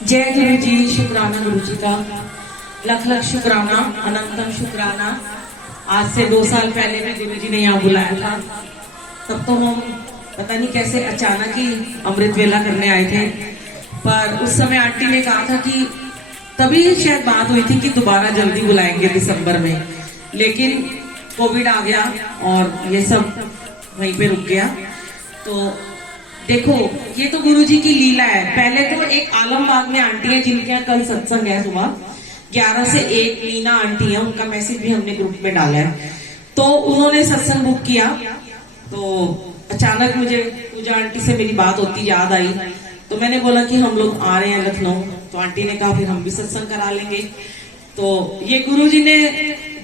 जय गुरु जी। शुक्राना गुरु जी का, लख लख शुक्राना, अनंतम शुक्राना। आज से 2 साल पहले भी गुरु जी ने यहाँ बुलाया था, तब तो हम पता नहीं कैसे अचानक ही अमृत वेला करने आए थे। पर उस समय आंटी ने कहा था कि तभी शायद बात हुई थी कि दोबारा जल्दी बुलाएंगे दिसंबर में, लेकिन कोविड आ गया और ये सब वहीं पे रुक गया। तो देखो, ये तो गुरु जी की लीला है। पहले तो एक आलमबाग में आंटी है जिनके यहाँ कल सत्संग है सुबह 11 से 1, मीना आंटी है, उनका मैसेज भी हमने ग्रुप में डाला है। तो उन्होंने सत्संग बुक किया, तो अचानक मुझे पूजा आंटी से मेरी बात होती याद आई, तो मैंने बोला कि हम लोग आ रहे हैं लखनऊ। तो आंटी ने कहा फिर हम भी सत्संग करा लेंगे। तो ये गुरु जी ने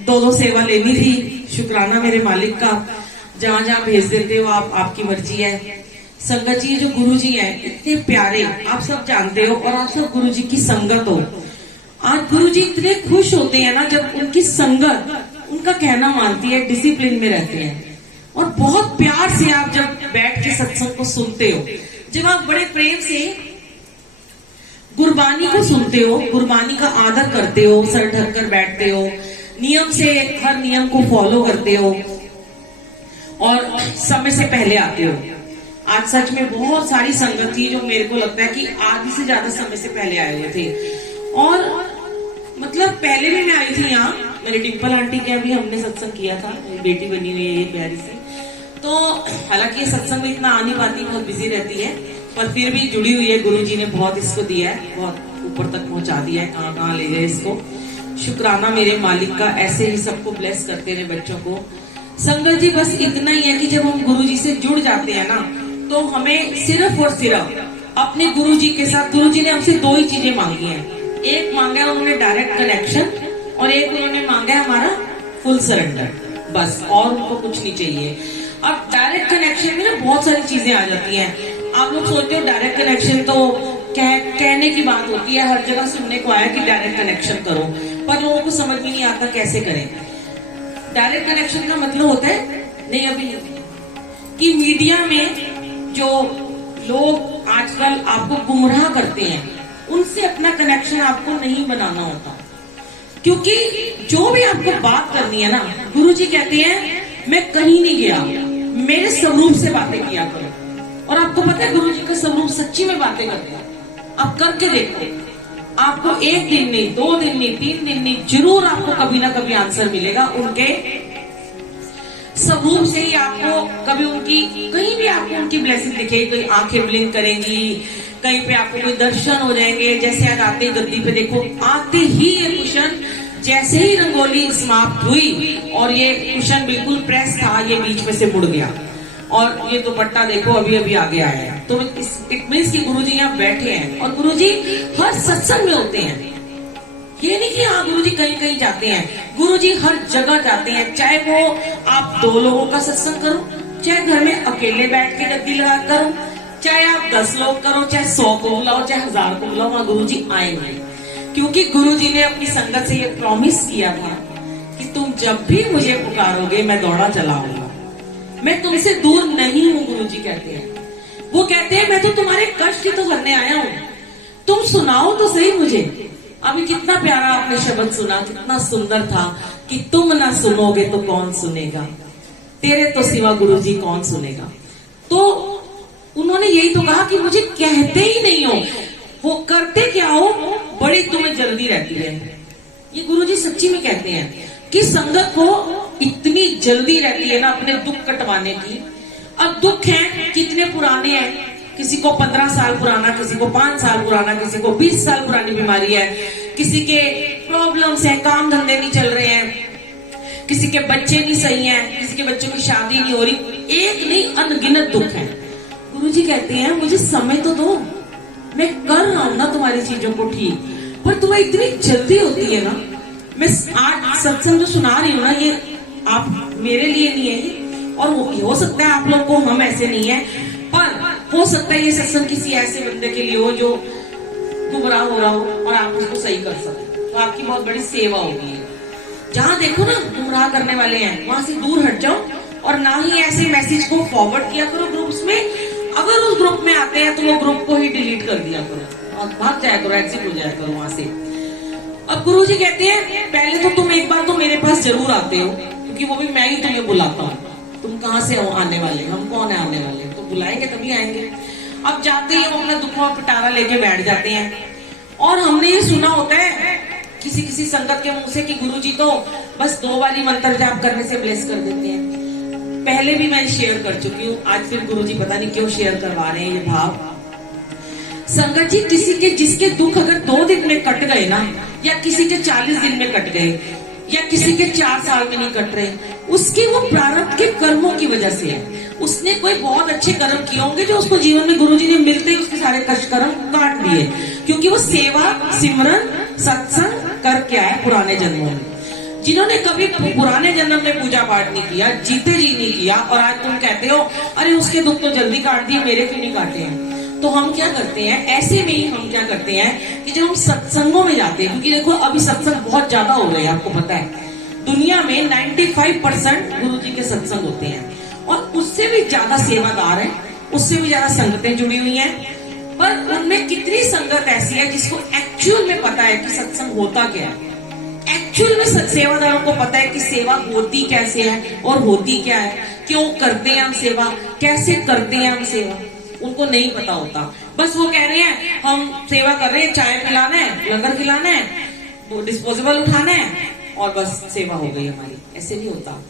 2-2 सेवा लेनी थी। शुक्राना मेरे मालिक का, जहां जहां भेज देते हो आप, आपकी मर्जी है। संगत जी, जो गुरु जी है इतने प्यारे, आप सब जानते हो, और आप सब गुरु जी की संगत हो। आज गुरु जी इतने खुश होते हैं ना जब उनकी संगत उनका कहना मानती है, डिसिप्लिन में रहते हैं। और बहुत प्यार से आप जब बैठ के सत्संग को सुनते हो, जब आप बड़े प्रेम से गुरबानी को सुनते हो, गुरबानी का आदर करते हो, सर ढक कर बैठते हो, नियम से हर नियम को फॉलो करते हो और समय से पहले आते हो। आज सच में बहुत सारी संगत थी जो मेरे को लगता है कि आधी से ज्यादा समय से पहले आए हुए थे। और मतलब पहले भी मैं आई थी यहाँ, मेरी डिम्पल आंटी के भी हमने सत्संग किया था, मेरी बेटी बनी हुई है प्यारी सी। तो हालांकि ये सत्संग में इतना आ नहीं पाती, बहुत बिजी रहती है, पर फिर भी जुड़ी हुई है। गुरु जी ने बहुत इसको दिया है, बहुत ऊपर तक पहुंचा दिया है, कहाँ कहाँ ले गए इसको। शुक्राना मेरे मालिक का, ऐसे ही सबको ब्लेस करते रहे बच्चों को। संगत जी, बस इतना ही है कि जब हम गुरु जी से जुड़ जाते हैं ना, तो हमें सिर्फ और सिर्फ अपने गुरु जी के साथ, गुरु जी ने हमसे 2 ही चीजें मांगी हैं। एक मांगा है उन्होंने डायरेक्ट कनेक्शन, और एक उन्होंने मांगा है हमारा फुल सरेंडर, बस, और उनको कुछ नहीं चाहिए। अब डायरेक्ट कनेक्शन में ना बहुत सारी चीजें आ जाती हैं। आप लोग सोचते हो डायरेक्ट कनेक्शन तो कहने की बात होती है, हर जगह सुनने को आया कि डायरेक्ट कनेक्शन करो, पर लोगों को समझ में नहीं आता कैसे करें। डायरेक्ट कनेक्शन का मतलब होता है, नहीं अभी कि मीडिया में जो लोग आजकल आपको गुमराह करते हैं, उनसे अपना कनेक्शन आपको नहीं बनाना होता। क्योंकि जो भी आपको बात करनी है ना, गुरु जी कहते हैं मैं कहीं नहीं गया, मेरे स्वरूप से बातें किया करो। और आपको पता है गुरु जी का स्वरूप सच्ची में बातें करते हैं। आप करके देखो, आपको 1 दिन नहीं, 2 दिन नहीं, 3 दिन नहीं, जरूर आपको कभी ना कभी आंसर मिलेगा उनके स्वरूप से ही। आपको कभी उनकी, कहीं भी आपको उनकी ब्लेसिंग दिखेगी, कोई आंखें ब्लिंक करेंगी, कहीं पे आपको कोई दर्शन हो जाएंगे। जैसे आज आते ही गद्दी पे देखो, आते ही ये कुशन, जैसे ही रंगोली समाप्त हुई और ये कुशन बिल्कुल प्रेस था, ये बीच में से मुड़ गया। और ये दुपट्टा देखो अभी अभी आगे आया है। तो इट मीन्स कि गुरु जी यहाँ बैठे हैं, और गुरु जी हर सत्संग में होते हैं। ये नहीं कि हाँ गुरु जी कहीं कहीं जाते हैं, गुरु जी हर जगह जाते हैं। चाहे वो आप 2 लोगों का सत्संग करो, चाहे घर में अकेले बैठ के गद्दी लगा करो, चाहे आप 10 लोग करो, चाहे 100 को बुलाओ, चाहे 1000 को बुलाओ, वहां गुरु जी आएंगे। क्योंकि गुरु जी ने अपनी संगत से ये प्रॉमिस किया था कि तुम जब भी मुझे पुकारोगे मैं दौड़ा चला आऊंगा, मैं तुमसे दूर नहीं हूँ। गुरु जी कहते हैं, वो कहते हैं मैं तो तुम्हारे कष्ट ही तो करने आया हूँ, तुम सुनाओ तो सही मुझे। अभी कितना प्यारा आपने शब्द सुना, कितना सुंदर था कि तुम ना सुनोगे तो कौन सुनेगा, तेरे तो सिवा गुरु जी कौन सुनेगा। तो उन्होंने यही तो कहा कि मुझे कहते ही नहीं हो, वो करते क्या हो, बड़ी तुम्हें जल्दी रहती है। ये गुरु जी सच्ची में कहते हैं कि संगत को इतनी जल्दी रहती है ना अपने दुख कटवाने की। अब दुख है कितने पुराने हैं, किसी को 15 साल पुराना, किसी को 5 साल पुराना, किसी को 20 साल पुरानी बीमारी है, किसी के प्रॉब्लम्स हैं, काम धंधे नहीं चल रहे हैं, किसी के बच्चे नहीं सही हैं, किसी के बच्चों की शादी नहीं हो रही, एक नहीं अनगिनत दुख है। गुरु जी कहते हैं मुझे समय तो दो, मैं कर रहा हूं ना तुम्हारी चीजों को ठीक, पर तुम्हें इतनी जल्दी होती है ना। मैं आज सत्संग जो सुना रही हूँ ना, ये आप मेरे लिए नहीं है, और हो सकता है आप लोग को हम ऐसे नहीं है, पर हो सकता है ये सत्संग किसी ऐसे बंदे के लिए हो जो गुमराह हो रहा हो और आप उसको सही कर सके, तो आपकी बहुत बड़ी सेवा होगी। जहां देखो ना गुमराह करने वाले हैं, वहां से दूर हट जाओ, और ना ही ऐसे मैसेज को फॉरवर्ड किया करो ग्रुप्स में। अगर उस ग्रुप में आते हैं तो वो ग्रुप को ही डिलीट कर दिया करो। और भाग जाया करो, एग्जिट हो जाया करो वहां से। अब गुरुजी कहते हैं पहले तो तुम एक बार तो मेरे पास जरूर आते हो, क्योंकि वो भी मैं ही तुम्हें बुलाता हूँ। तुम कहाँ से हो आने वाले, हम कौन है आने वाले, तो बुलाएंगे तभी आएंगे। अब जाते ही वो अपना दुखों पिटारा लेके बैठ जाते हैं। और हमने ये सुना होता है किसी किसी संगत के मुंह से कि गुरुजी तो बस 2 बारी मंत्र जाप करने से ब्लेस कर देते हैं। पहले भी मैं शेयर कर चुकी हूँ, आज फिर गुरुजी पता नहीं क्यों शेयर करवा रहे हैं ये भाव। संगत जी, किसी के जिसके दुख अगर 2 दिन में कट गए ना, या किसी के 40 दिन में कट गए, या किसी के 4 साल में नहीं कट रहे, उसके वो प्रारब्ध के कर्मों की वजह से है। उसने कोई बहुत अच्छे कर्म किए होंगे जो उसको जीवन में गुरुजी ने मिलते ही उसके सारे कष्ट कर्म काट दिए, क्योंकि वो सेवा सिमरन सत्संग करके आया पुराने जन्मों में। जिन्होंने कभी पुराने जन्म में पूजा पाठ नहीं किया, जीते जी नहीं किया, और आज तुम कहते हो अरे उसके दुख तो जल्दी काट दिए, मेरे क्यों नहीं काटे हैं। तो हम क्या करते हैं, ऐसे में ही हम क्या करते हैं कि जब हम सत्संगों में जाते हैं, क्योंकि देखो अभी सत्संग बहुत ज्यादा हो रहे हैं, आपको पता है दुनिया में 95% गुरुजी के सत्संग होते हैं, और उससे भी ज्यादा सेवादार हैं, उससे भी ज्यादा संगतें जुड़ी हुई हैं। पर उनमें कितनी संगत ऐसी है जिसको एक्चुअल में पता है कि सत्संग होता क्या है। एक्चुअल में सेवादारों को पता है कि सेवा होती कैसे है और होती क्या है, क्यों करते हैं हम सेवा, कैसे करते हैं हम सेवा, उनको नहीं पता होता। बस वो कह रहे हैं हम सेवा कर रहे हैं, चाय पिलाना है, लंगर खिलाना है, वो डिस्पोजेबल उठाना है, और बस सेवा हो गई हमारी। ऐसे नहीं होता।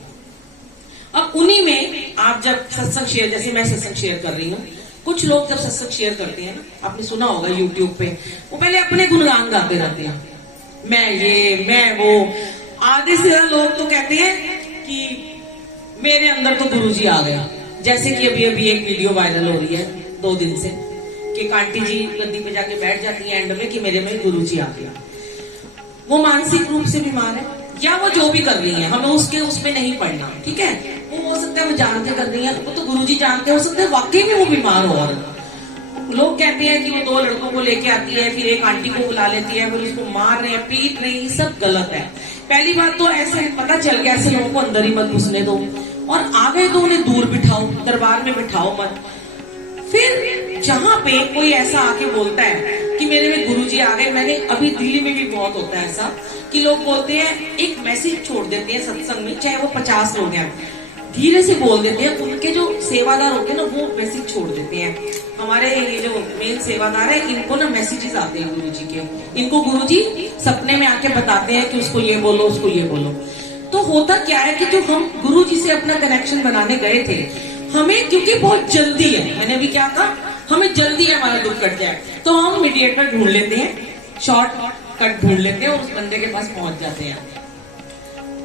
अब उन्हीं में आप जब सत्संग शेयर, जैसे मैं सत्संग शेयर कर रही हूँ, कुछ लोग जब सत्संग शेयर करते हैं ना, आपने सुना होगा यूट्यूब पे, वो पहले अपने गुणगान गाते रहते हैं, मैं ये मैं वो। आधे से ज्यादा लोग तो कहते हैं कि मेरे अंदर तो गुरुजी आ गया। जैसे कि अभी अभी एक वीडियो वायरल हो रही है 2 दिन से, कि आंटी जी गद्दी पे जाके बैठ जाती है एंड में कि मेरे में गुरुजी आ गया। वो मानसिक रूप से बीमार है, या वो जो भी कर रही है, हमें उसमें नहीं पड़ना, ठीक है। वो हो सकता है वो जानते कर रही है, वो तो गुरुजी जानते, हो सकता है वाकई में वो बीमार हो। और लोग कहते हैं कि वो 2 लड़कों को लेके आती है, फिर एक आंटी को बुला लेती है, फिर उसको मार रहे हैं, पीट रही है, सब गलत है। पहली बात तो ऐसे पता चल गया, ऐसे लोगों को अंदर ही मत घुसने दो, और आ गए तो उन्हें दूर बिठाओ, दरबार में बिठाओ मत। फिर जहां पे कोई ऐसा आके बोलता है कि मेरे में गुरुजी आ गए, मैंने अभी दिल्ली में भी बहुत होता है ऐसा कि लोग बोलते हैं, एक मैसेज छोड़ देते हैं सत्संग में, चाहे वो 50 लोग हैं, धीरे से बोल देते हैं, उनके जो सेवादार होते हैं ना वो मैसेज छोड़ देते हैं। हमारे ये जो मेन सेवादार है, इनको ना मैसेजेस आते हैं गुरुजी के, इनको गुरुजी सपने में आके बताते हैं कि उसको ये बोलो, उसको ये बोलो। तो होता क्या है कि जो हम गुरुजी से अपना कनेक्शन बनाने गए थे, हमें क्योंकि बहुत जल्दी है, मैंने भी क्या कहा, हमें जल्दी है हमारा दुख कट जाए, तो हम मीडिएटर ढूंढ लेते हैं, शॉर्ट कट ढूंढ लेते हैं, और उस बंदे के पास पहुंच जाते हैं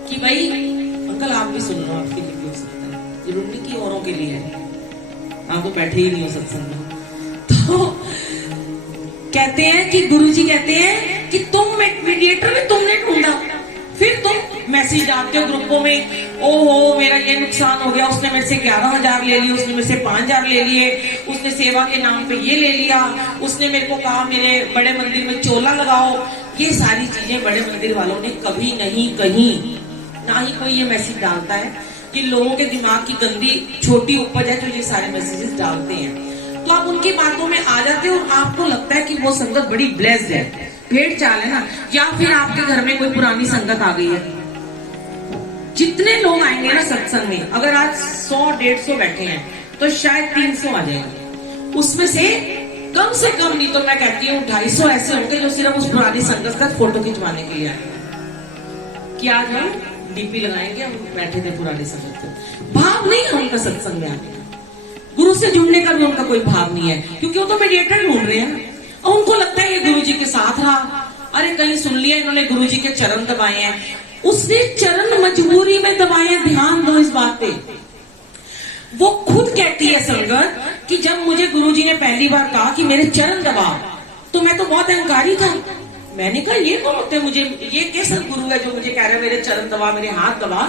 कि भाई अंकल आप भी सुन लो, आपके लिए भी हो सकता है, जरूर नहीं कि औरों के लिए है, आप तो बैठे ही नहीं हो सत्संग में। तो कहते हैं कि गुरुजी कहते हैं कि तुम मीडिएटर में तुमने ढूंढा, फिर तुम मैसेज डालते हो ग्रुपों में, ओहो मेरा ये नुकसान हो गया, उसने मेरे से 11,000 ले लिए, उसने मेरे से 5,000 ले लिए, उसने सेवा के नाम पे ये ले लिया, उसने मेरे को कहा मेरे बड़े मंदिर में चोला लगाओ। ये सारी चीजें बड़े मंदिर वालों ने कभी नहीं कही, ना ही कोई ये मैसेज डालता है। ये लोगों के दिमाग की गंदी छोटी उपज है जो ये सारे मैसेजेस डालते हैं। तो आप उनकी बातों में आ जाते हो और आपको लगता है कि वो संगत बड़ी ब्लेस्ड है, भेड़ चाल है ना, या फिर आपके घर में कोई पुरानी संगत आ गई है। जितने लोग आएंगे ना सत्संग में, अगर आज 100-150 बैठे हैं तो शायद 300 आ जाएंगे, उसमें से कम नहीं तो मैं कहती हूँ 250 ऐसे होंगे जो सिर्फ उस पुरानी संगत का फोटो खिंचवाने के लिए आए कि आज हम डीपी लगाएंगे, हम बैठे थे पुरानी संगत को। भाव नहीं है उनका सत्संग में आने का, गुरु से जुड़ने का भी उनका कोई भाव नहीं है, क्योंकि वो तो मीडिएटर ढूंढ रहे हैं और उनको लगता है ये गुरुजी के साथ रहा, अरे कहीं सुन लिया इन्होंने गुरुजी के चरण दबाए हैं, उसने चरण मजबूरी में दबाए हैं। ध्यान दो इस बात पे, वो खुद कहती है संगत कि जब मुझे गुरुजी ने पहली बार कहा कि मेरे चरण दबा, तो मैं तो बहुत अहंकारी था, मैंने कहा ये कौन होते हैं, मुझे ये कैसा गुरु है जो मुझे कह रहा है मेरे चरण दबा, मेरे हाथ दबा,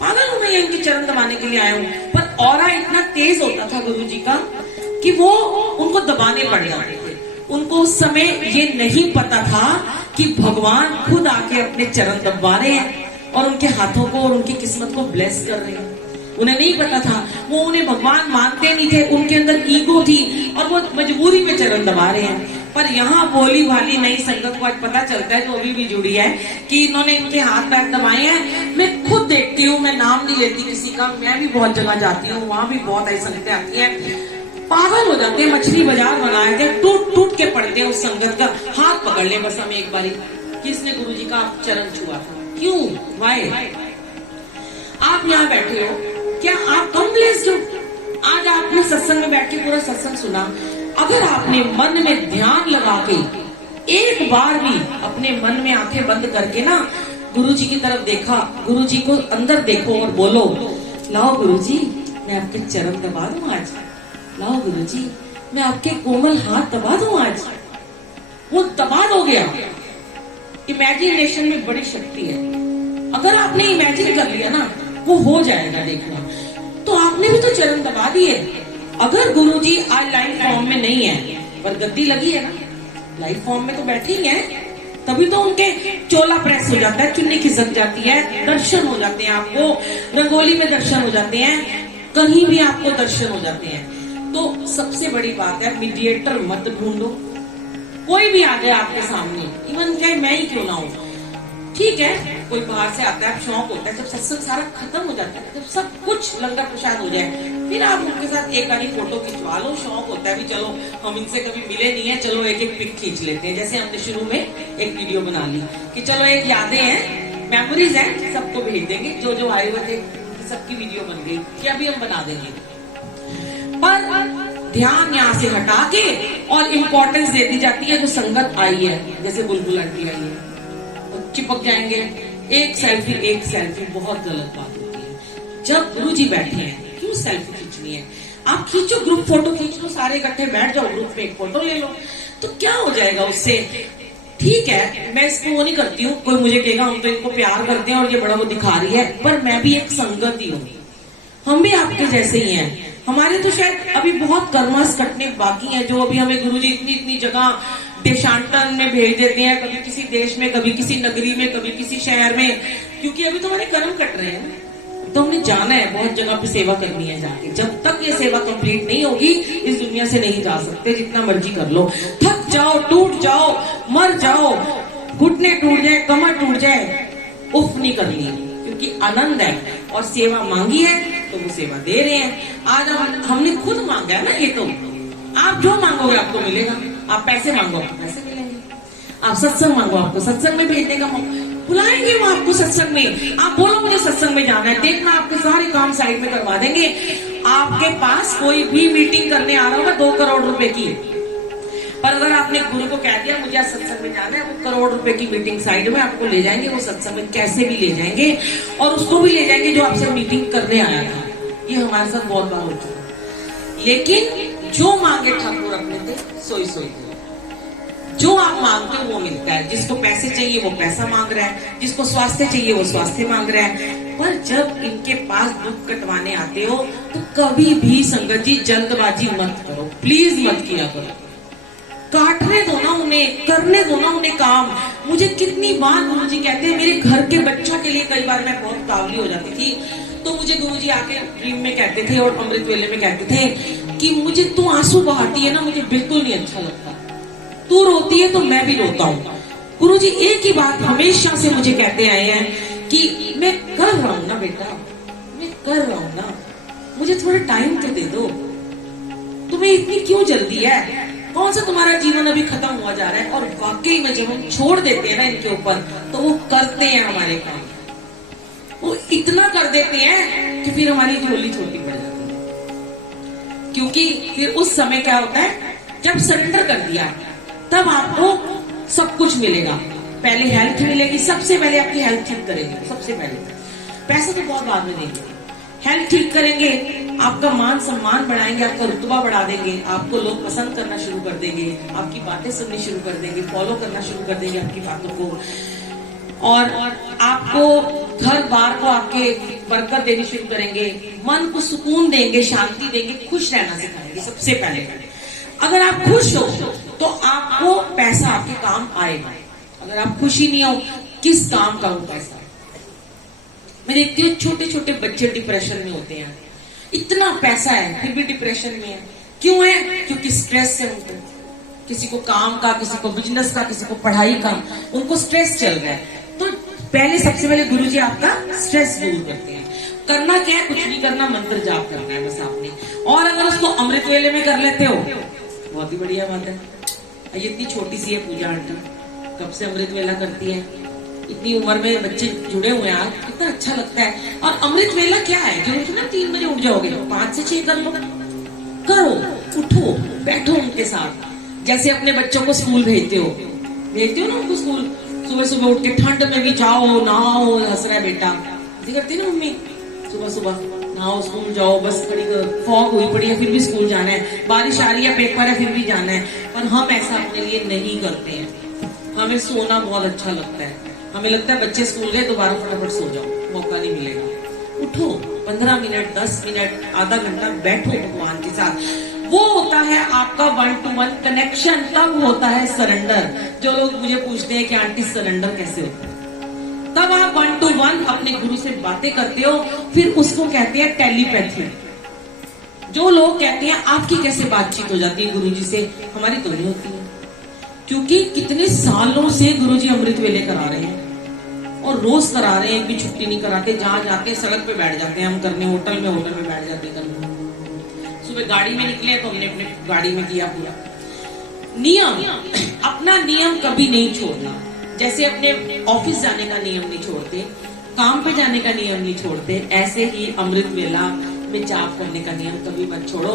पागल हूं मैं इनके चरण दबाने के लिए आया हूं। पर ऑरा इतना तेज होता था गुरुजी का कि वो उनको दबाने पड़ जाते थे। उनको उस समय ये नहीं पता था कि भगवान खुद आके अपने चरण दबा रहे हैं और उनके हाथों को और उनकी किस्मत को ब्लेस कर रहे हैं। उन्हें नहीं पता था, वो उन्हें भगवान मानते नहीं थे, उनके अंदर ईगो थी और वो मजबूरी में चरण दबा रहे हैं। पर यहाँ बोली भाली नई संगत को आज पता चलता है, जो अभी भी जुड़ी है, कि इन्होंने इनके हाथ पैर दबाए हैं। मैं खुद देखती हूँ, मैं नाम नहीं लेती किसी का, मैं भी बहुत जगह जाती हूँ, वहां भी बहुत ऐसी संगतें आती हैं, पागल हो जाते हैं, मछली बाजार बनाए थे, टूट टूट के पड़ते हैं उस संगत का। हाथ पकड़ ले बस हमें एक बारी, किसने गुरुजी का चरण छुआ था, क्यों, वाई? आप यहाँ बैठे हो, क्या आप कम ब्लेस्ड हो? आज आपने सत्संग में बैठ के पूरा सत्संग सुना, अगर आपने मन में ध्यान लगा के एक बार भी अपने मन में आंखें बंद करके ना गुरुजी की तरफ देखा, गुरुजी को अंदर देखो और बोलो, लाओ गुरुजी मैं आपके चरण दबा दूं आज, लाओ गुरुजी मैं आपके कोमल हाथ दबा दूं आज, वो दबा दोगे आप। इमेजिनेशन में बड़ी शक्ति है, अगर आपने इमेजिन कर लिया ना वो हो जाएगा, देखना। तो आपने भी तो चरण दबा दिए। अगर गुरुजी आज लाइव फॉर्म में नहीं है, पर गद्दी लगी है ना, लाइव फॉर्म में तो बैठे ही हैं, तभी तो उनके चोला प्रेस हो जाता है, चुन्नी खिसक जाती है, दर्शन हो जाते हैं आपको, रंगोली में दर्शन हो जाते हैं, कहीं भी आपको दर्शन हो जाते हैं। तो सबसे बड़ी बात है, मीडिएटर मत ढूंढो, कोई भी आ जाए आपके सामने, इवन चाहे मैं ही क्यों ना हूं, ठीक है, कोई बाहर से आता है, शौक होता है, जब सत्संग सारा खत्म हो जाता है, जब सब कुछ लंगर प्रसाद हो जाए, फिर आप उनके साथ एक आधी फोटो खिंचवा लो, शौक होता है भी चलो हम इनसे कभी मिले नहीं है, चलो एक एक पिक खींच लेते हैं। जैसे हमने शुरू में एक वीडियो बना ली कि चलो एक यादें हैं, मेमोरीज हैं, सबको भेज देंगे, जो जो आए हुए थे सबकी वीडियो बन गई, कि अभी हम बना देंगे। पर ध्यान यहाँ से हटा के और इम्पोर्टेंस दे दी जाती है जो संगत आई है, जैसे बुलबुल आंटी आई है, चिपक जाएंगे, एक सेल्फी बहुत गलत बात होती है। जब गुरुजी बैठे हैं क्यों सेल्फी खींचनी है? आप खींचो, ग्रुप फोटो खींच लो, सारे इकट्ठे बैठ जाओ, ग्रुप में एक फोटो ले लो, तो क्या हो जाएगा उससे? ठीक है, मैं इसको वो नहीं करती हूँ, कोई मुझे कहेगा हम तो इनको प्यार करते हैं और ये बड़ा वो दिखा रही है, पर मैं भी एक संगत ही हूँ, हम भी आपके जैसे ही हैं। हमारे तो शायद अभी बहुत कर्मस कटने बाकी हैं, जो अभी हमें गुरुजी इतनी इतनी जगह देशांतर में भेज देते हैं, कभी किसी देश में, कभी किसी नगरी में, कभी किसी शहर में, क्योंकि अभी तो हमारे कर्म कट रहे हैं, तो हमने जाना है, बहुत जगह पे सेवा करनी है जाके। जब तक ये सेवा कंप्लीट नहीं होगी इस दुनिया से नहीं जा सकते, जितना मर्जी कर लो, थक जाओ, टूट जाओ, मर जाओ, घुटने टूट जाए, कमर टूट जाए, उफ नहीं करनी, क्योंकि आनंद है और सेवा मांगी है तो वो सेवा दे रहे हैं। आज हमने खुद मांगा है ना, ये तो आप जो मांगोगे आपको मिलेगा, आप पैसे मांगो आपको पैसे मिलेंगे, आप सत्संग मांगो आपको सत्संग में भेजने का बुलाएंगे वो आपको सत्संग में, आप बोलो मुझे सत्संग में जाना है, देखना आपके सारे काम साइड में करवा देंगे। आपके पास कोई भी मीटिंग करने आ रहा होगा 2 करोड़ रुपए की, पर अगर आपने गुरु को कह दिया मुझे आज सत्संग में जाना है, वो करोड़ रुपए की मीटिंग साइड में आपको ले जाएंगे, वो सत्संग में कैसे भी ले जाएंगे, और उसको भी ले जाएंगे जो आपसे मीटिंग करने आया था। ये हमारे साथ बहुत बार हो चुका। लेकिन जो मांगे ठाकुर अपने थे सोई सोई दे, जो आप मांगते हो वो मिलता है। जिसको पैसे चाहिए वो पैसा मांग रहा है, जिसको स्वास्थ्य चाहिए वो स्वास्थ्य मांग रहा है। पर जब इनके पास दुख कटवाने आते हो तो कभी भी संगत जी जल्दबाजी मत करो, प्लीज मत किया करो, काटने दो ना उन्हें, करने दो ना उन्हें काम। मुझे कितनी बार गुरुजी कहते हैं, मेरे घर के बच्चों के लिए कई बार मैं बहुत कावली हो जाती थी, तो मुझे गुरुजी आके ड्रीम में कहते थे और अमृत वेले में कहते थे कि मुझे तू आंसू बहाती है ना, मुझे बिल्कुल नहीं अच्छा लगता, तू रोती है तो मैं भी रोता हूँ। गुरुजी एक ही बात हमेशा से मुझे कहते आए हैं कि मैं कर रहा हूँ ना बेटा, मैं कर रहा हूँ ना, मुझे थोड़ा टाइम तो दे दो, तुम्हें इतनी क्यों जल्दी है, कौन सा तुम्हारा जीवन अभी खत्म हुआ जा रहा है। और वाकई में जब हम छोड़ देते हैं ना इनके ऊपर, तो वो करते हैं हमारे काम, वो इतना कर देते हैं कि फिर हमारी झोली छोटी पड़ जाती है। क्योंकि फिर उस समय क्या होता है, जब सरेंडर कर दिया तब आपको सब कुछ मिलेगा। पहले हेल्थ मिलेगी, सबसे पहले आपकी हेल्थ ठीक करेंगे, सबसे पहले पैसे तो बहुत बाद में देंगे, हेल्थ ठीक करेंगे, आपका मान सम्मान बढ़ाएंगे, आपका रुतबा बढ़ा देंगे, आपको लोग पसंद करना शुरू कर देंगे, आपकी बातें सुननी शुरू कर देंगे, फॉलो करना शुरू कर देंगे आपकी बातों को, और आपको घर बार को आपके बरकत देनी शुरू करेंगे, मन को सुकून देंगे, शांति देंगे, खुश रहना सिखाएंगे। सबसे पहले अगर आप खुश हो तो आपको पैसा आपके काम आएगा, अगर आप खुशी नहीं हो किस काम का वो पैसा। मैं देखती हूँ छोटे छोटे बच्चे डिप्रेशन में होते हैं, इतना पैसा है फिर भी डिप्रेशन में है, क्यों है? क्योंकि स्ट्रेस है उनको, किसी को काम का, किसी को बिजनेस का, किसी को पढ़ाई का, उनको स्ट्रेस चल रहा है। तो पहले सबसे पहले गुरुजी आपका स्ट्रेस दूर करते हैं। करना क्या है, कुछ नहीं करना, मंत्र जाप करना है बस आपने। और अगर उसको अमृत वेले में कर लेते हो, बहुत ही बढ़िया बात है। ये इतनी छोटी सी है पूजा आंटी, कब से अमृत वेला करती है, इतनी उम्र में बच्चे जुड़े हुए हैं, कितना अच्छा लगता है। और अमृत वेला क्या है, जरूर ना 3 बजे उठ जाओगे, 5 से 6 कर लो, करो, उठो, बैठो उनके साथ। जैसे अपने बच्चों को स्कूल भेजते हो ना उनको स्कूल, सुबह सुबह उठ के ठंड में भी जाओ, नहाओ, हंस रहा है बेटा, ऐसी करती है ना मम्मी, सुबह सुबह नहाओ, स्कूल जाओ, बस खड़ी फॉग हुई पड़ी है फिर भी स्कूल जाना है, बारिश आ रही है, पेपर है, फिर भी जाना है। पर हम ऐसा अपने लिए नहीं करते हैं। हमें सोना बहुत अच्छा लगता है, हमें लगता है बच्चे स्कूल गए, दोबारा फटाफट सो जाओ, मौका नहीं मिलेगा। उठो, 15 मिनट, 10 मिनट, आधा घंटा बैठो भगवान के साथ। वो होता है आपका 1 to 1 कनेक्शन, तब होता है सरेंडर। जो लोग मुझे पूछते हैं कि आंटी सरेंडर कैसे होता है, तब आप 1 to 1 अपने गुरु से बातें करते हो, फिर उसको कहते हैं टेलीपैथी। जो लोग कहते हैं आपकी कैसे बातचीत हो जाती है गुरुजी से, हमारी तो नहीं होती है, क्योंकि कितने सालों से गुरुजी अमृत वेले करा रहे हैं और रोज करा रहे हैं, एक भी छुट्टी नहीं कराते। जहां जाते सड़क पे बैठ जाते हैं हम करने, होटल में बैठ जाते हैं करने। सुबह गाड़ी में निकले तो हमने अपने गाड़ी में किया पूरा नियम। अपना नियम कभी नहीं छोड़ना। जैसे अपने ऑफिस जाने का नियम नहीं छोड़ते, काम पे जाने का नियम नहीं छोड़ते, ऐसे ही अमृत वेला में जाप करने का नियम कभी मत छोड़ो।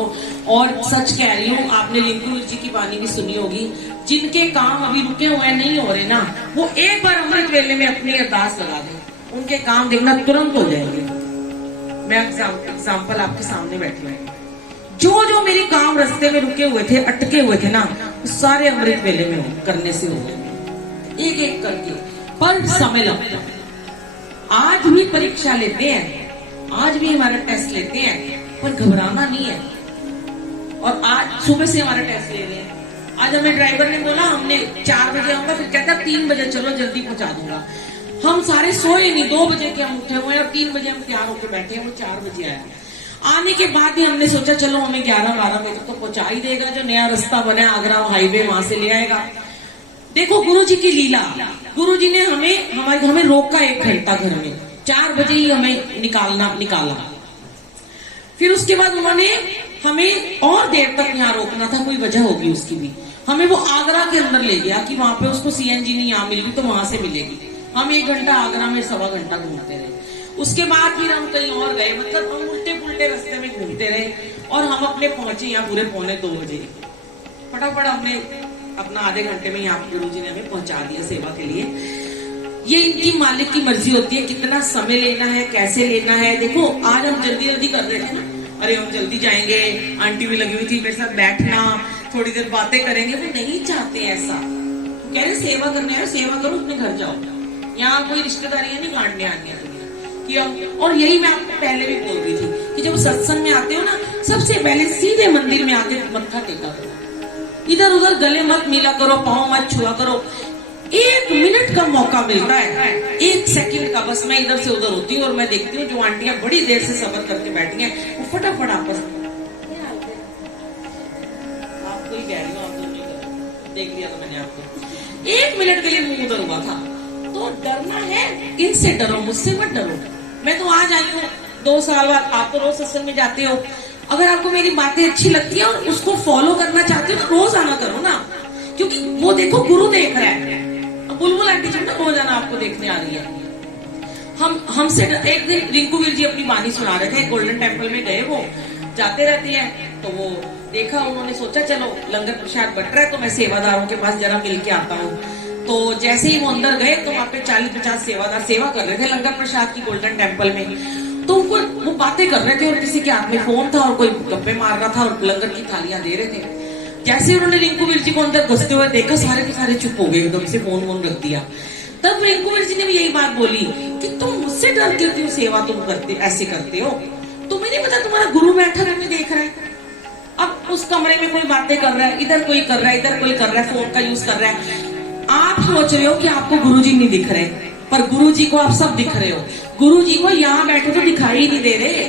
और सच कह रही हूँ, आपने रिंकू जी की वाणी भी सुनी होगी, जिनके काम अभी रुके हुए नहीं हो रहे ना, वो एक बार अमृत वेले में अपनी अरदास लगा दें, उनके काम देखना तुरंत हो जाएंगे। मैं एग्जाम्पल आपके सामने बैठी हूँ, जो मेरे काम रास्ते में रुके हुए थे, अटके हुए थे ना, सारे अमृत वेले में करने से हो गए, एक एक करके। पर समय लगता है। आज भी परीक्षा लेते हैं, आज भी हमारा टेस्ट लेते हैं, पर घबराना नहीं है। और आज सुबह से हमारा टेस्ट ले रहे हैं। आज हमें ड्राइवर ने बोला हमने 4 बजे आऊंगा, फिर कहता 3 बजे चलो जल्दी पहुंचा दूंगा। हम सारे सोए नहीं, 2 बजे के हम उठे हुए हैं और 3 बजे हम तैयार होकर बैठे हैं, वो 4 बजे आया। आने के बाद ही हमने सोचा चलो हमें 11-12 बजे तो पहुंचा ही देगा, जो नया रास्ता बना आगरा हाईवे वहां से ले आएगा। देखो गुरुजी की लीला, गुरुजी ने हमें रोका 1 घंटा घर में, 4 बजे ही हमें निकाला। फिर उसके बाद उन्होंने हमें और देर तक यहाँ रोकना था, कोई वजह होगी उसकी भी। हमें वो आगरा के अंदर ले गया कि वहां पे उसको सीएनजी नहीं यहाँ मिल रही तो वहां से मिलेगी। हम 1 घंटा आगरा में 1.25 घंटा घूमते रहे। उसके बाद फिर हम कहीं और गए, मतलब हम उल्टे पुल्टे रास्ते में घूमते रहे और हम अपने पहुंचे यहाँ पूरे 1:45 बजे। फटाफट हमने अपना आधे घंटे में यहाँ गुरुजी ने हमें पहुंचा दिया सेवा के लिए। ये इनकी मालिक की मर्जी होती है, कितना समय लेना है, कैसे लेना है। देखो आज हम जल्दी कर रहे थे ना, अरे हम जल्दी जाएंगे, आंटी भी लगी हुई थी मेरे साथ बैठना, थोड़ी देर बातें करेंगे। वो नहीं चाहते ऐसा, वो कह रहे सेवा करने आए, सेवा करो, अपने घर जाओ, यहाँ कोई रिश्तेदारियां नहीं काटने आनी है कि। और यही मैं आपको पहले भी बोल रही थी कि जब सत्संग में आते हो ना, सबसे पहले सीधे मंदिर में आके मत्था टेका करो, इधर उधर गले मत मिला करो, पाँव मत छुआ करो। 1 मिनट का मौका मिलता है, 1 सेकंड का, बस मैं इधर से उधर होती हूँ और मैं देखती हूँ जो आंटियां बड़ी देर से सबर करके बैठी हैं, वो फटाफट आपस में आपको ही कह रही हूँ, आप तो नहीं कर देख लिया तो मैंने आपको 1 मिनट के लिए मुंह उधर हुआ था। तो डरना है, इनसे डरो, मुझसे मत डरो। मैं तो आज आई हूँ 2 साल बाद, आप तो रोज सत्संग में जाते हो। अगर आपको मेरी बातें अच्छी लगती है और उसको फॉलो करना चाहते हो तो रोज आना करो ना, क्योंकि वो देखो गुरु देख रहा है। अब बुलबुल आंटी जी ना रोज आना आपको देखने आ रही है। हमसे एक दिन रिंकू वीर जी अपनी वाणी सुना रहे थे, गोल्डन टेम्पल में गए, वो जाते रहती है, तो वो देखा, उन्होंने सोचा चलो लंगर प्रसाद बट रहा है तो मैं सेवादारों के पास जरा मिल के आता हूँ। तो जैसे ही वो अंदर गए तो वहां पे 40-50 सेवादार सेवा कर रहे थे लंगर प्रसाद की गोल्डन टेम्पल में। तो उनको वो बातें कर रहे थे और किसी के हाथ में फोन था और कोई गप्पे मार रहा था और लंगर की थालियां दे रहे थे। जैसे उन्होंने रिंकू वीर जी को अंदर घुसते हुए देखा, सारे के सारे चुप हो गए, एकदम से फोन वोन रख दिया। तब रिंकू वीर जी ने भी यही बात बोली कि तुम मुझसे डर के क्यों सेवा तुम करते ऐसे करते हो, तुम्हें नहीं पता तुम्हारा गुरु बैठा तुम्हें देख रहा है। अब उस कमरे में कोई बातें कर रहा है, इधर कोई कर रहा है, इधर कोई कर रहा है, फोन का यूज कर रहा है। आप सोच रहे हो कि आपको गुरुजी नहीं दिख रहे, पर गुरुजी को आप सब दिख रहे हो। गुरुजी को यहाँ बैठे तो दिखाई ही नहीं दे रहे।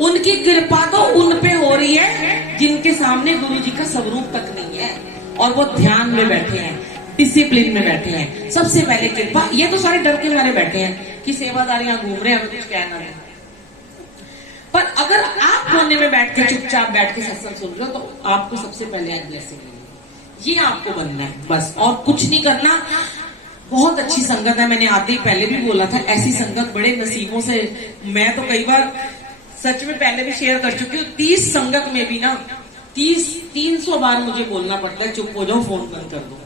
उनकी कृपा तो उन पे हो रही है जिनके सामने गुरुजी का स्वरूप तक नहीं है। और वो ध्यान में बैठे हैं, डिसिप्लिन में बैठे हैं। सबसे पहले कृपा, ये तो सारे डर के मारे बैठे हैं कि सेवादार यहाँ घूम रहे हैं, हमें कुछ कहना नहीं। पर अगर आप कोने में बैठ के चुपचाप बैठ के सत्संग सुन रहे हो तो आपको सबसे पहले आज ब्लेसिंग मिलेगी। ये आपको बनना है बस, और कुछ नहीं करना। बहुत अच्छी संगत है, मैंने आते ही पहले भी बोला था, ऐसी संगत बड़े नसीबों से, मैं तो कई बार सच में पहले भी शेयर कर चुकी हूँ। 30 संगत में भी ना 300 बार मुझे बोलना पड़ता है चुप हो जाओ, फोन बंद कर दो।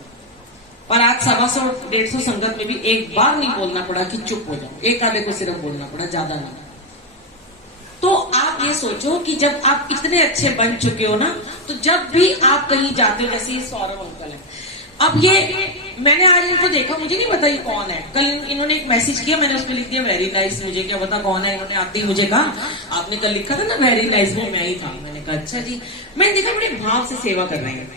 और आज 125-150 संगत में भी एक बार नहीं बोलना पड़ा कि चुप हो जाओ, एक आधे को सिर्फ बोलना पड़ा, ज्यादा नहीं। तो आप ये सोचो कि जब आप इतने अच्छे बन चुके हो ना, तो जब भी आप कहीं जाते हो, जैसे सौरभ अंकल है, अब ये मैंने आज इनको देखा, मुझे नहीं पता ये कौन है। कल इन्होंने एक मैसेज किया, मैंने उसमें लिख दिया वेरी नाइस, मुझे क्या पता कौन है। इन्होंने आते ही मुझे कहा आपने कल लिखा था ना वेरी नाइस, वो मैं ही था। मैंने कहा अच्छा जी। मैंने देखा बड़े भाव से सेवा कर रहे हैं,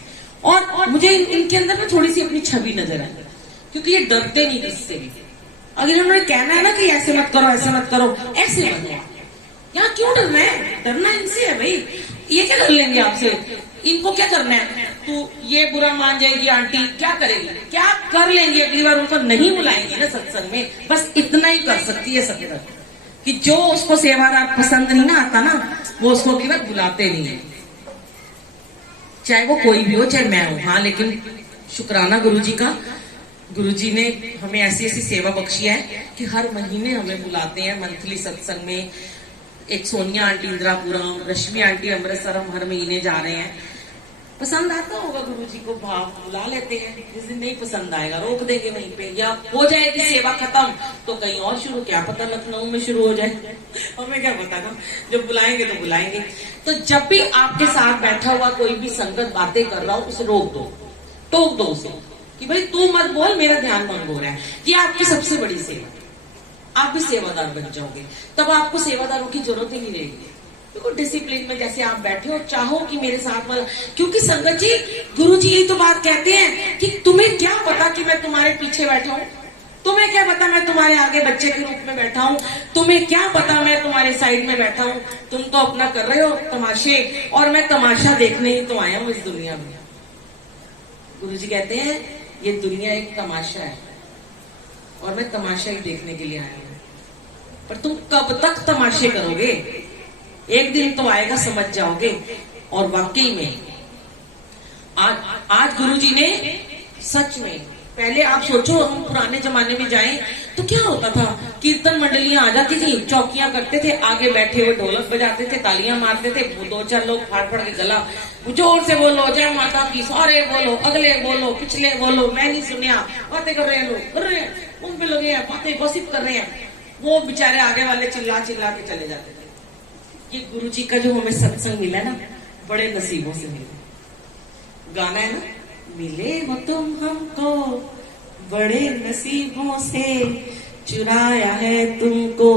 और मुझे इनके अंदर ना थोड़ी सी अपनी छवि नजर आई, क्योंकि ये डरते नहीं किससे भी। अगर इन्होंने कहना है ना कि ऐसे मत करो, ऐसे मत करो, ऐसे मत करो, यहाँ क्यों डरना है? डरना इनसे है भाई। ये क्या कर लेंगे आपसे? इनको क्या करना है? तो ये बुरा मान जाएगी आंटी, क्या करेगी? क्या कर लेंगे? अगली बार उनको नहीं बुलाएंगे ना सत्संग में। बस इतना ही कर सकती है संगत कि जो उसको सेवादार पसंद नहीं ना आता ना, वो उसको अगली बार बुलाते नहीं है, चाहे वो कोई भी हो, चाहे मैं हूं। हाँ, लेकिन शुक्राना गुरुजी का, गुरुजी ने हमें ऐसी ऐसी सेवा बख्शी है कि हर महीने हमें बुलाते हैं मंथली सत्संग में। एक सोनिया आंटी इंदिरापुरम, रश्मि आंटी अमृतसर, हम हर महीने जा रहे हैं। पसंद आता होगा गुरुजी को, भाव बुला लेते हैं। जिस दिन नहीं पसंद आएगा रोक देंगे वहीं पे, या हो जाएगी सेवा खत्म तो कहीं और शुरू, क्या पता लखनऊ में शुरू हो जाए, हमें क्या पता ना। जब बुलाएंगे तो बुलाएंगे। तो जब भी आपके साथ बैठा हुआ कोई भी संगत बातें कर रहा हो, उसे रोक दो, टोक दो उसे कि भाई तू मत बोल, मेरा ध्यान भंग हो रहा है। ये आपकी सबसे बड़ी सेवा। आप भी सेवादार बन जाओगे, तब आपको सेवादारों की जरूरत ही नहीं रहेगी। देखो डिसिप्लिन में जैसे आप बैठे हो, चाहो कि मेरे साथ वाला, क्योंकि संगत जी गुरु जी यही तो बात कहते हैं कि तुम्हें क्या पता कि मैं तुम्हारे पीछे बैठा हूँ, तुम्हें क्या पता मैं तुम्हारे आगे बच्चे के रूप में बैठा हूँ, तुम्हें क्या पता मैं तुम्हारे साइड में बैठा हूँ। तुम तो अपना कर रहे हो तमाशे, और मैं तमाशा देखने ही तो आया हूँ इस दुनिया में। गुरु जी कहते हैं ये दुनिया एक तमाशा है और मैं तमाशा ही देखने के लिए आया हूँ। पर तुम कब तक तमाशे करोगे? एक दिन तो आएगा, समझ जाओगे। और वाकई में आज गुरुजी ने सच में, पहले आप सोचो हम पुराने जमाने में जाएं तो क्या होता था, कीर्तन मंडलियां आ जाती थी, चौकियां करते थे, आगे बैठे हुए ढोलक बजाते थे, तालियां मारते थे, 2-4 लोग फाड़ फाड़ के गला जोर से बोलो जय माता की, सारे बोलो, अगले बोलो, पिछले बोलो, मैं नहीं सुनिया, बातें कर रहे हैं लोग, कर रहे हैं, उन पे लगे हैं, बातें गॉसिप कर रहे हैं। वो बेचारे आगे वाले चिल्ला चिल्ला के चले जाते थे। ये गुरुजी का जो हमें सत्संग मिला ना, बड़े नसीबों से मिला। गाना है ना, मिले हो तुम हमको बड़े नसीबों से, चुराया है तुमको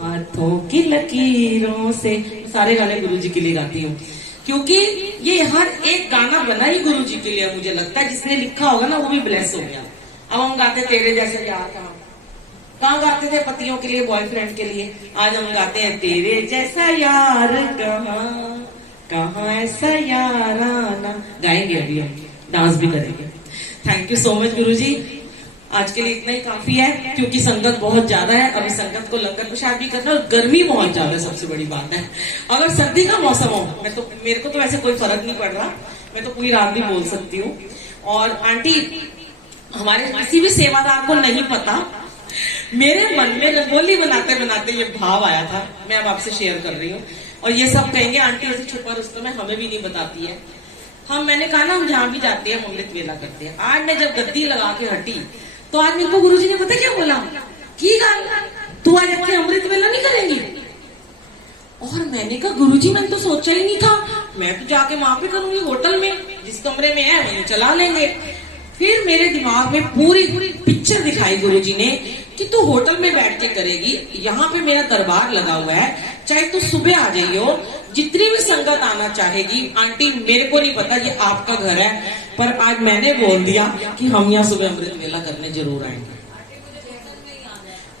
हाथों की लकीरों से। सारे गाने गुरुजी के लिए गाती हूँ, क्योंकि ये हर एक गाना बना ही गुरुजी के लिए। मुझे लगता है जिसने लिखा होगा ना वो भी ब्लेस हो गया। अब हम गाते तेरे जैसे यार, कहाँ गाते थे पतियों के लिए, बॉयफ्रेंड के लिए, आज हम गाते हैं तेरे जैसा यार कहाँ, कहाँ ऐसा याराना। गाएंगे अभी हम, डांस भी करेंगे। थैंक यू सो मच गुरुजी, आज के लिए इतना ही काफी है, क्योंकि संगत बहुत ज्यादा है। अभी संगत को लंगर प्रसाद भी करना, और गर्मी बहुत ज्यादा है, सबसे बड़ी बात है। अगर सर्दी का मौसम हो, मैं तो, मेरे को तो वैसे कोई फर्क नहीं पड़ रहा, मैं तो पूरी रात भी बोल सकती हूँ। और आंटी, हमारे किसी भी सेवादार को नहीं पता, मेरे मन में रंगोली बनाते बनाते ये भाव आया था, मैं अब आपसे शेयर कर रही हूँ। और ये सब कहेंगे आंटी ऐसे छुपा रुस्तम है, हमें भी नहीं बताती है। मैंने कहा ना हम जहाँ भी जाते हैं अमृत वेला करते हैं। आज मैं जब गद्दी लगा के हटी तो आज मेरे को गुरुजी ने पता क्या बोला कि तू आज अपने अमृत वेला नहीं करेंगी। और मैंने कहा गुरुजी मैंने तो सोचा ही नहीं था, मैं तो जाके वहां पे करूंगी, होटल में जिस कमरे में है वहीं चला लेंगे। फिर मेरे दिमाग में पूरी पिक्चर दिखाई गुरुजी ने कि तू होटल में बैठ के करेगी, यहाँ पे मेरा दरबार लगा हुआ है, चाहे तू सुबह आ जाइयो, जितनी भी संगत आना चाहेगी। आंटी मेरे को नहीं पता ये आपका घर है, पर आज मैंने बोल दिया कि हम यहाँ सुबह अमृत वेला करने जरूर आएंगे।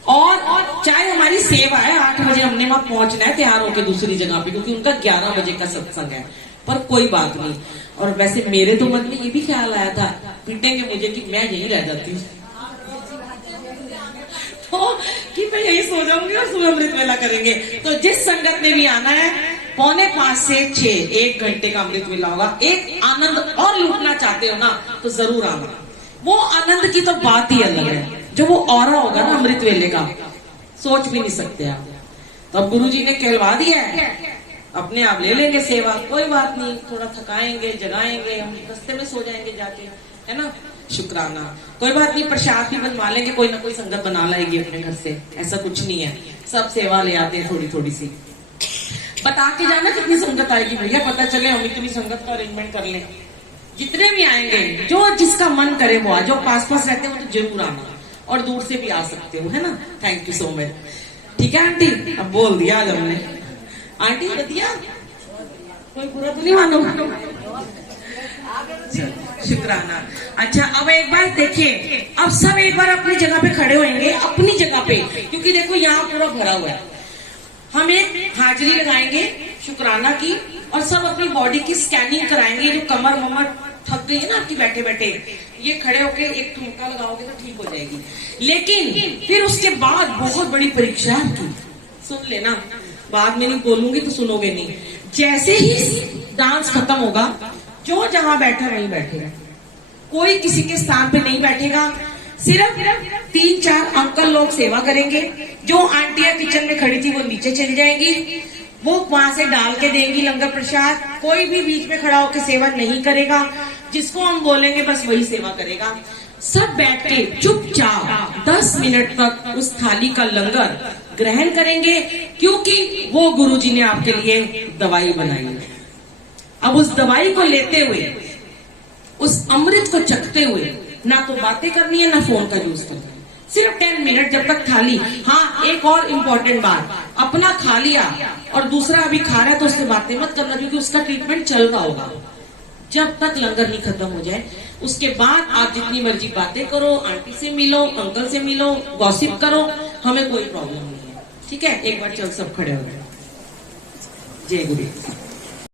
और चाहे हमारी सेवा है 8 बजे, हमने वहां पहुंचना है तैयार होकर दूसरी जगह पे, क्योंकि उनका 11 बजे का सत्संग है। पर कोई बात नहीं। और वैसे मेरे तो मन में ये भी ख्याल आया था पीटेंगे मुझे कि मैं यहीं रह जाती हूँ, तो कि मैं यही सो जाऊंगी और सुबह अमृत वेला करेंगे। तो जिस संगत में भी आना है 5:45 से 6 1 घंटे का अमृत वेला होगा। एक आनंद और लूटना चाहते हो ना तो जरूर आना। वो आनंद की तो बात ही अलग है, जो वो ऑरा होगा ना अमृत वेले का, सोच भी नहीं सकते आप। तो अब गुरु जी ने कहलवा दिया है, अपने आप ले लेंगे सेवा, कोई बात नहीं, थोड़ा थकाएंगे जगाएंगे, हम रास्ते में सो जाएंगे जाके, है ना, शुक्राना, कोई बात नहीं, प्रसाद भी बनवा लेंगे, कोई ना कोई संगत बना लाएगी अपने घर से, ऐसा कुछ नहीं है, सब सेवा ले आते हैं थोड़ी थोड़ी सी। बता के जाना कितनी संगत आएगी भैया, पता चले हम इतनी संगत का अरेंजमेंट कर लें। जितने भी आएंगे जो जिसका मन करे वो आ, जो पास पास रहते हैं वो तो जरूर आना, और दूर से भी आ सकते हो, है ना। Thank you so much. ठीक है आंटी, अब बोल दिया आज हमने। आंटी बढ़िया, कोई बुरा तो नहीं मानो, शुक्राना। अच्छा अब एक बार देखिए, अब सब एक बार अपनी जगह पे खड़े होंगे, अपनी जगह पे, क्योंकि देखो यहाँ पूरा भरा हुआ है। हम एक हाजिरी लगाएंगे शुक्राना की, और सब अपनी बॉडी की स्कैनिंग कराएंगे। जो कमर वमर थक गई है ना आपकी बैठे बैठे, ये खड़े होके एक ठुमका लगाओगे तो ठीक हो जाएगी। लेकिन फिर उसके बाद बहुत बड़ी परीक्षा की, सुन लेना, बाद में नहीं बोलूंगी तो सुनोगे नहीं। जैसे ही डांस खत्म होगा, जो जहां बैठा वहीं बैठेगा, कोई किसी के स्थान पे नहीं बैठेगा। सिर्फ 3-4 अंकल लोग सेवा करेंगे। जो आंटियां किचन में खड़ी थी वो नीचे चली जाएंगी, वो वहां से डाल के देंगी लंगर प्रसाद। कोई भी बीच में खड़ा होकर सेवा नहीं करेगा, जिसको हम बोलेंगे बस वही सेवा करेगा। सब बैठ के चुपचाप 10 मिनट तक उस थाली का लंगर ग्रहण करेंगे, क्योंकि वो गुरुजी ने आपके लिए दवाई बनाई है। अब उस दवाई को लेते हुए, उस अमृत को चखते हुए, ना तो बातें करनी है ना फोन का यूज करना है, सिर्फ 10 मिनट जब तक थाली। हाँ एक और इम्पोर्टेंट बात, अपना खा लिया और दूसरा अभी खा रहा है तो उससे बातें मत करना, क्योंकि उसका ट्रीटमेंट चल रहा होगा। जब तक लंगर नहीं खत्म हो जाए, उसके बाद आप जितनी मर्जी बातें करो, आंटी से मिलो, अंकल से मिलो, गॉसिप करो, हमें कोई प्रॉब्लम नहीं है। ठीक है, एक बार चल सब खड़े हो गए। जय गुरु।